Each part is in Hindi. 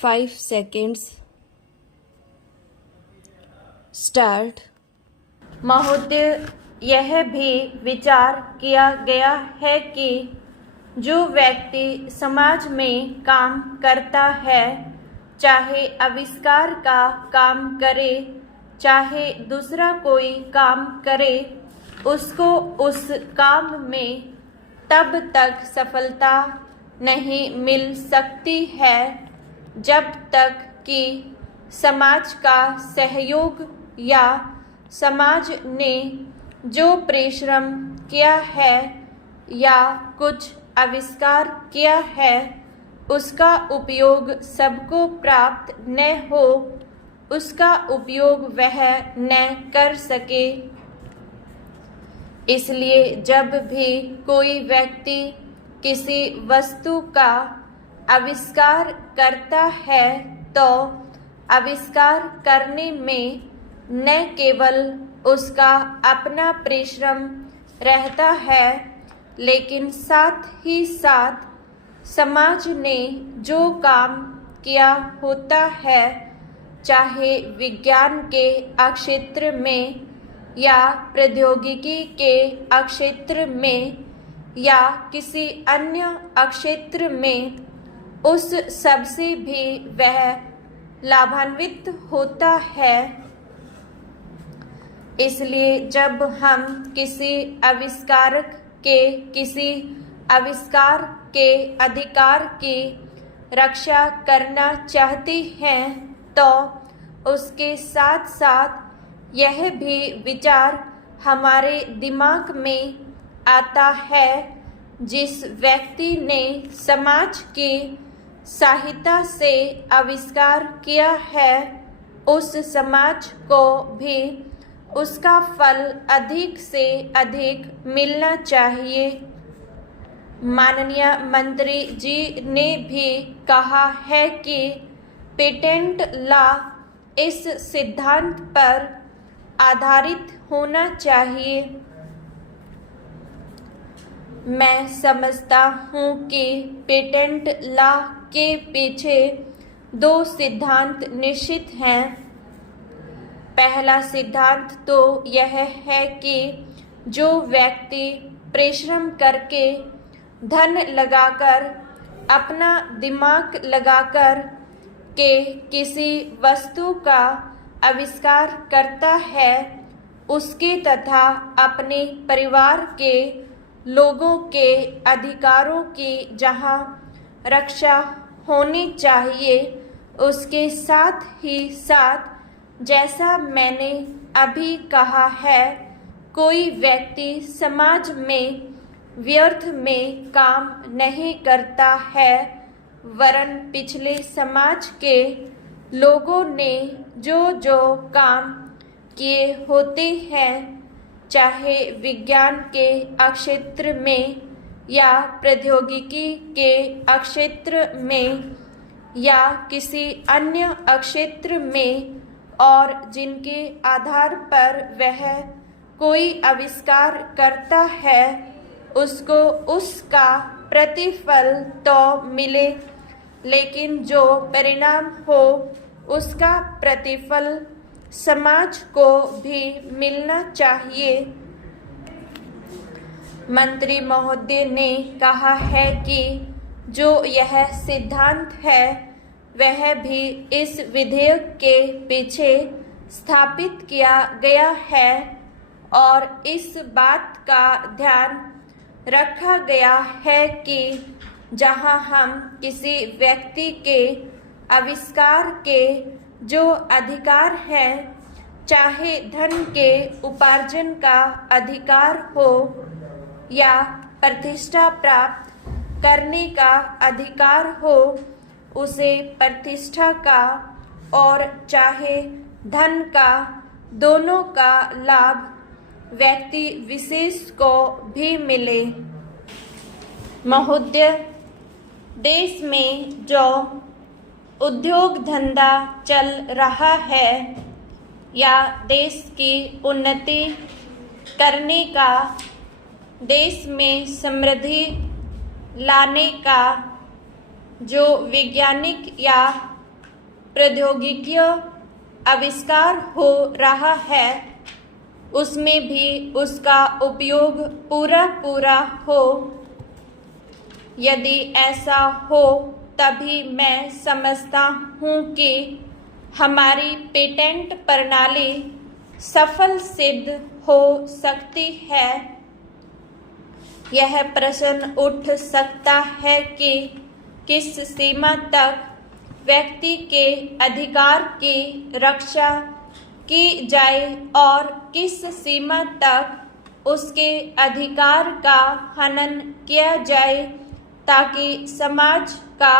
5 seconds. Start. महोदय, यह भी विचार किया गया है कि जो व्यक्ति समाज में काम करता है, चाहे आविष्कार का काम करे, चाहे दूसरा कोई काम करे, उसको उस काम में तब तक सफलता नहीं मिल सकती है जब तक कि समाज का सहयोग या समाज ने जो परिश्रम किया है या कुछ आविष्कार किया है उसका उपयोग सबको प्राप्त न हो, उसका उपयोग वह न कर सके। इसलिए जब भी कोई व्यक्ति किसी वस्तु का आविष्कार करता है तो आविष्कार करने में न केवल उसका अपना परिश्रम रहता है, लेकिन साथ ही साथ समाज ने जो काम किया होता है, चाहे विज्ञान के क्षेत्र में या प्रौद्योगिकी के क्षेत्र में या किसी अन्य क्षेत्र में, उस सब से भी वह लाभान्वित होता है। इसलिए जब हम किसी आविष्कारक के किसी आविष्कार के अधिकार की रक्षा करना चाहते हैं तो उसके साथ साथ यह भी विचार हमारे दिमाग में आता है, जिस व्यक्ति ने समाज की सहायता से आविष्कार किया है उस समाज को भी उसका फल अधिक से अधिक मिलना चाहिए। माननीय मंत्री जी ने भी कहा है कि पेटेंट लॉ इस सिद्धांत पर आधारित होना चाहिए। मैं समझता हूँ कि पेटेंट लॉ के पीछे दो सिद्धांत निश्चित हैं। पहला सिद्धांत तो यह है कि जो व्यक्ति परिश्रम करके धन लगाकर अपना दिमाग लगाकर के किसी वस्तु का आविष्कार करता है, उसके तथा अपने परिवार के लोगों के अधिकारों की जहाँ रक्षा होनी चाहिए, उसके साथ ही साथ जैसा मैंने अभी कहा है, कोई व्यक्ति समाज में व्यर्थ में काम नहीं करता है, वरन पिछले समाज के लोगों ने जो जो काम किए होते हैं, चाहे विज्ञान के क्षेत्र में या प्रौद्योगिकी के क्षेत्र में या किसी अन्य क्षेत्र में, और जिनके आधार पर वह कोई आविष्कार करता है, उसको उसका प्रतिफल तो मिले, लेकिन जो परिणाम हो उसका प्रतिफल समाज को भी मिलना चाहिए। मंत्री महोदय ने कहा है कि जो यह सिद्धांत है वह भी इस विधेयक के पीछे स्थापित किया गया है और इस बात का ध्यान रखा गया है कि जहां हम किसी व्यक्ति के आविष्कार के जो अधिकार है, चाहे धन के उपार्जन का अधिकार हो या प्रतिष्ठा प्राप्त करने का अधिकार हो, उसे प्रतिष्ठा का और चाहे धन का, दोनों का लाभ व्यक्ति विशेष को भी मिले। महोदय, देश में जो उद्योग धंधा चल रहा है या देश की उन्नति करने का, देश में समृद्धि लाने का जो वैज्ञानिक या प्रौद्योगिकियों आविष्कार हो रहा है उसमें भी उसका उपयोग पूरा हो। यदि ऐसा हो तभी मैं समझता हूँ कि हमारी पेटेंट प्रणाली सफल सिद्ध हो सकती है। यह प्रश्न उठ सकता है कि किस सीमा तक व्यक्ति के अधिकार की रक्षा की जाए और किस सीमा तक उसके अधिकार का हनन किया जाए ताकि समाज का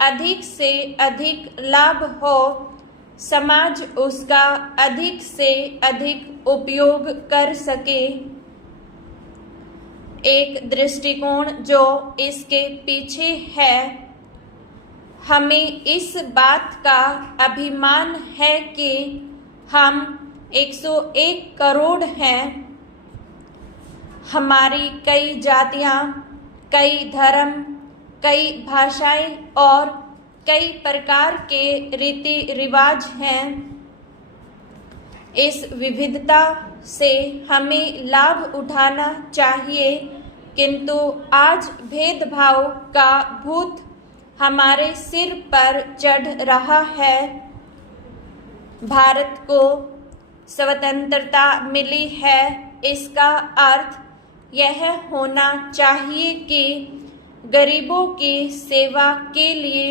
अधिक से अधिक लाभ हो, समाज उसका अधिक से अधिक उपयोग कर सके। एक दृष्टिकोण जो इसके पीछे है, हमें इस बात का अभिमान है कि हम 101 करोड़ हैं। हमारी कई जातियां, कई धर्म, कई भाषाएं और कई प्रकार के रीति रिवाज हैं। इस विविधता से हमें लाभ उठाना चाहिए, किंतु आज भेदभाव का भूत हमारे सिर पर चढ़ रहा है। भारत को स्वतंत्रता मिली है, इसका अर्थ यह होना चाहिए कि गरीबों की सेवा के लिए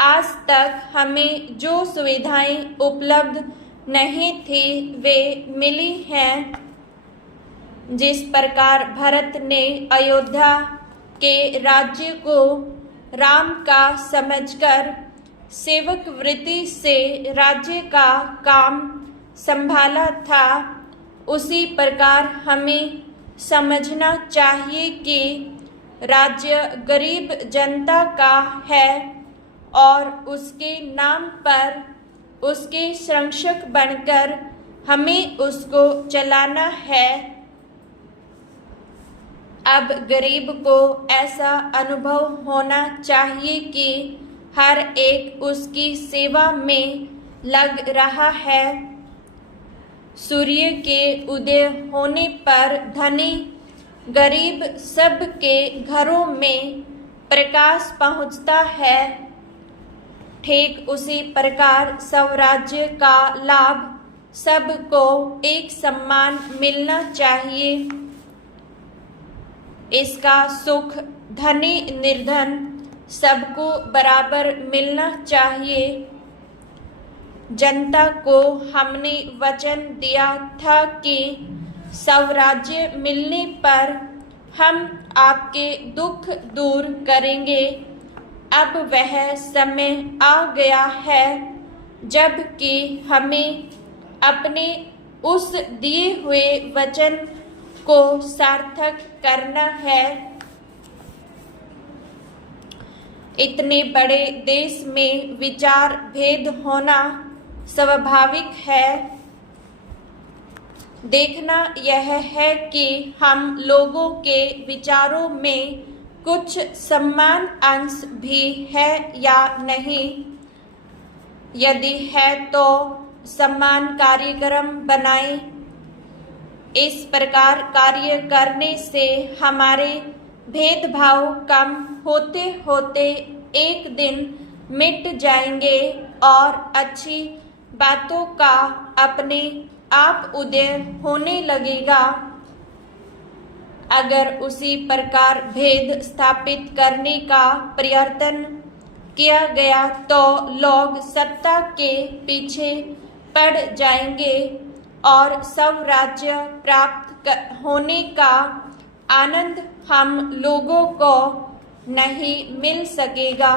आज तक हमें जो सुविधाएं उपलब्ध नहीं थी वे मिली हैं। जिस प्रकार भरत ने अयोध्या के राज्य को राम का समझकर सेवक वृत्ति से राज्य का काम संभाला था, उसी प्रकार हमें समझना चाहिए कि राज्य गरीब जनता का है और उसके नाम पर उसके संरक्षक बनकर हमें उसको चलाना है। अब गरीब को ऐसा अनुभव होना चाहिए कि हर एक उसकी सेवा में लग रहा है। सूर्य के उदय होने पर धनी गरीब सब के घरों में प्रकाश पहुंचता है। ठीक उसी प्रकार स्वराज्य का लाभ सबको एक समान मिलना चाहिए। इसका सुख धनी निर्धन सबको बराबर मिलना चाहिए। जनता को हमने वचन दिया था कि स्वराज्य मिलने पर हम आपके दुख दूर करेंगे। अब वह समय आ गया है जबकि हमें अपने उस दिए हुए वचन को सार्थक करना है। इतने बड़े देश में विचार भेद होना स्वाभाविक है। देखना यह है कि हम लोगों के विचारों में कुछ समान अंश भी है या नहीं। यदि है तो समान कार्यक्रम बनाएं। इस प्रकार कार्य करने से हमारे भेदभाव कम होते होते एक दिन मिट जाएंगे और अच्छी बातों का अपने आप उदय होने लगेगा। अगर उसी प्रकार भेद स्थापित करने का प्रयत्न किया गया तो लोग सत्ता के पीछे पड़ जाएंगे और स्वराज्य प्राप्त होने का आनंद हम लोगों को नहीं मिल सकेगा।